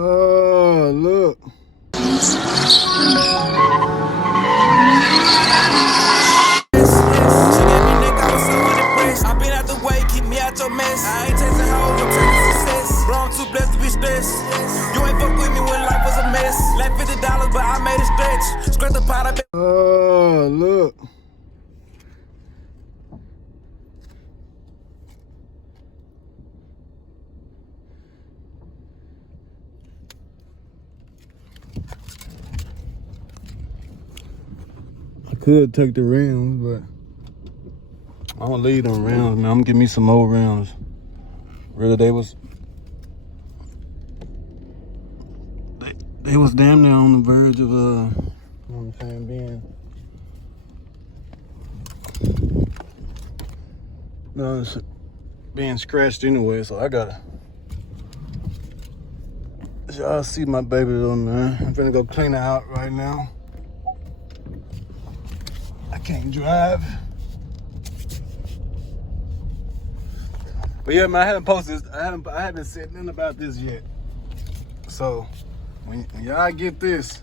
Oh, look. I've been out the way, keep me out your mess. I ain't chasing hoes, I'm chasing success. Bro, I'm too blessed to be stressed. You ain't fuck with me when life was a mess. Left $50, but I made it stretch. Scratch the pot, I bet. Oh, look. I could take the rounds, but I'm gonna leave them rounds, man. I'm gonna give me some more rounds. Really, they was damn near on the verge of you know what I'm saying, it's being scratched anyway, so I gotta. Y'all see my baby though, man. I'm finna go clean her out right now. I can't drive. But yeah, man, I haven't posted this. I haven't said nothing about this yet. So when y'all get this,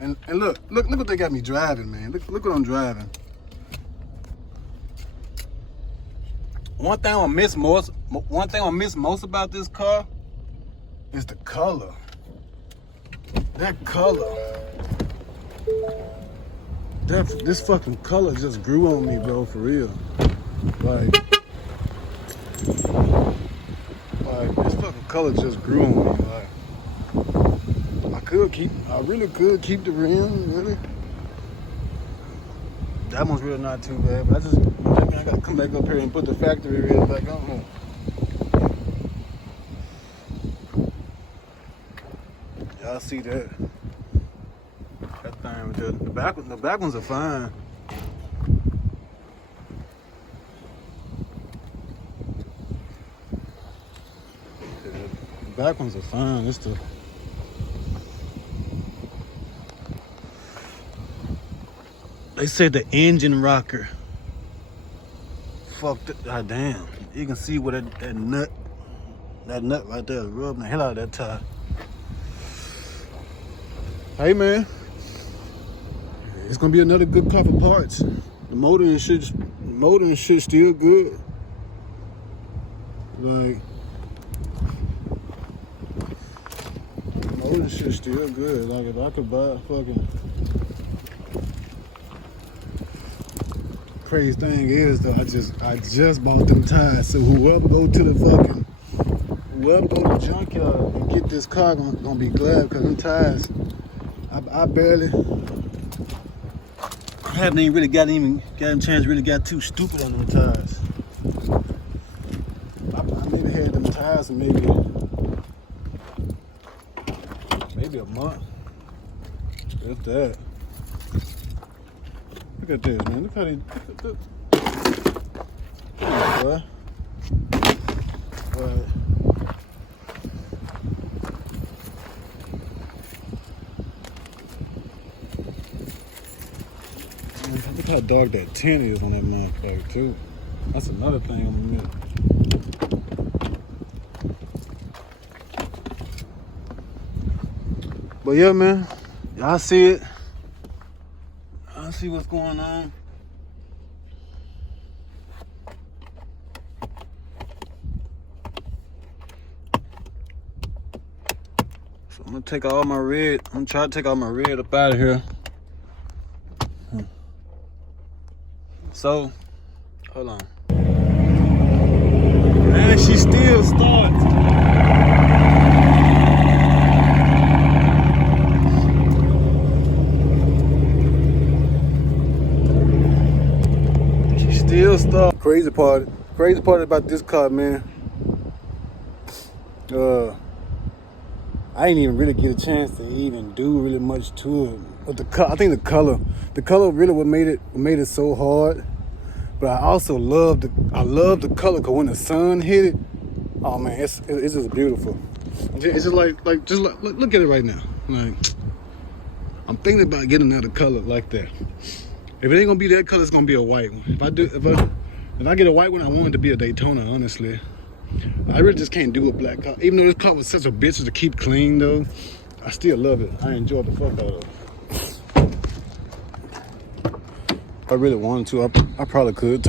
and look what they got me driving, man. Look what I'm driving. One thing I miss most about this car is the color. That color. This fucking color just grew on me, bro, for real. Like this fucking color just grew on me. Like I really could keep the rim, really. That one's really not too bad, but I gotta come back up here and put the factory rim back on. Y'all see that? That thing with the back ones are fine. The back ones are fine. It's the they said the engine rocker fucked it. God damn. You can see where that nut right there is rubbing the hell out of that tire. Hey man, it's gonna be another good car for parts. The motor and shit still good. Like the motor and shit still good. Like if I could buy a fucking crazy thing is though, I just bought them tires. So whoever go to the junkyard and get this car gonna be glad, because them tires, I haven't even really got a chance really got too stupid on them tires. I maybe had them tires for maybe a month. If that. Look at this, man. Look how they look. Boy. Look how dark that tint is on that motherfucker too. That's another thing I'm gonna miss. But yeah, man, y'all see it. Y'all see what's going on. So I'm gonna take all my red. I'm gonna try to take all my red up out of here. So, hold on. Man, she still starts. She still starts. Crazy part about this car, man. I ain't even really get a chance to even do really much to it. But I think the color really what made it so hard. But I also love the color, because when the sun hit it, oh man, it's just beautiful. It's just like look at it right now. Like, I'm thinking about getting another color like that. If it ain't gonna be that color, it's gonna be a white one. If I get a white one, I want it to be a Daytona, honestly. I really just can't do a black car. Even though this car was such a bitch to keep clean though, I still love it. I enjoy the fuck out of it. If I really wanted to, I probably could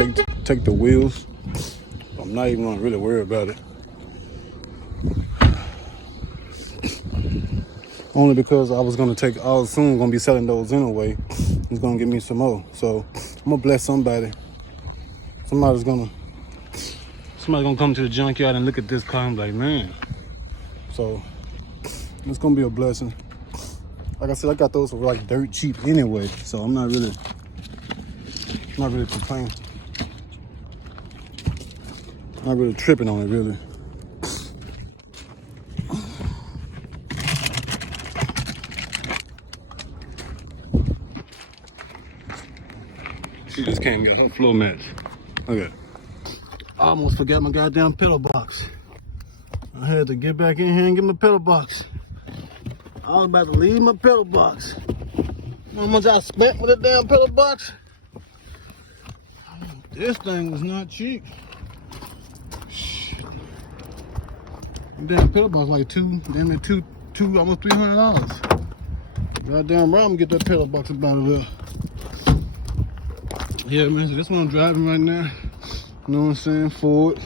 take the wheels. I'm not even gonna really worry about it. Only because I was soon gonna be selling those anyway. It's gonna give me some more. So I'm gonna bless somebody. Somebody's gonna come to the junkyard and look at this car and be like, man. So it's gonna be a blessing. Like I said, I got those for like dirt cheap anyway. So I'm not really complaining. Not really tripping on it really. She just can't get her floor mats. Okay. I almost forgot my goddamn pedal box. I had to get back in here and get my pedal box. I was about to leave my pedal box. You know how much I spent with that damn pedal box? This thing was not cheap. Shit. Damn pedal box like almost $300. Goddamn right, I'm gonna get that pedal box about it up. Yeah, man, so this one I'm driving right now. You know what I'm saying? Ford.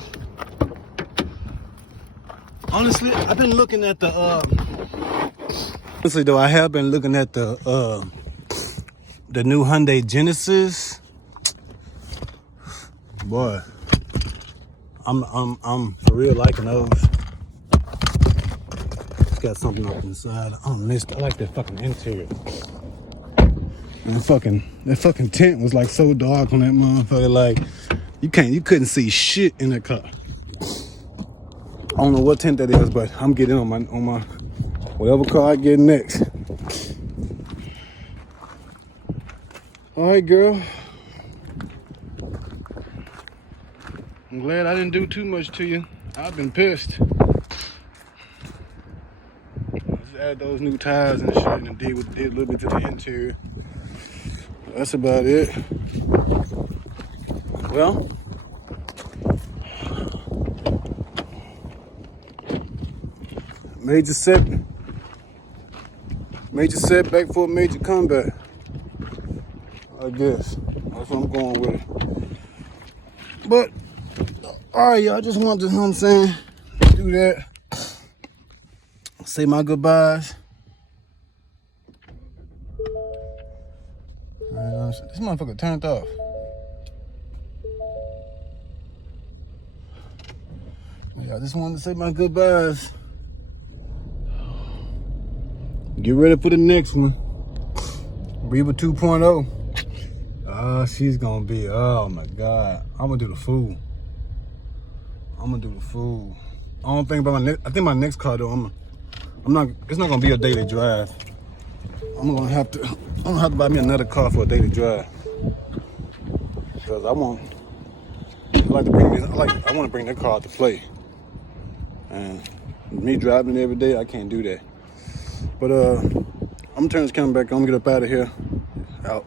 Honestly, I've been looking at the honestly though, I have been looking at the new Hyundai Genesis. Boy, I'm for real liking those. It's got something up inside. I like that fucking interior. And that fucking tent was like so dark on that motherfucker. Like you couldn't see shit in the car. I don't know what tent that is, but I'm getting on my whatever car I get next. All right, girl. I'm glad I didn't do too much to you. I've been pissed. Just add those new tires and shit and did a little bit to the interior. That's about it. Well, major setback for a major comeback. I guess that's what I'm going with it. But all right, y'all. I just wanted to, you know what I'm saying, do that. Say my goodbyes. This motherfucker turned off. Yeah, I just wanted to say my goodbyes. Get ready for the next one. Reba 2.0. She's gonna be, oh my God. I'm gonna do the fool. I don't think about I think my next car though, it's not gonna be a daily drive. I'm gonna have to buy me another car for a daily drive. Because I want to bring that car out to play. And me driving it every day, I can't do that. But I'm gonna turn this camera back on, get up out of here. Out.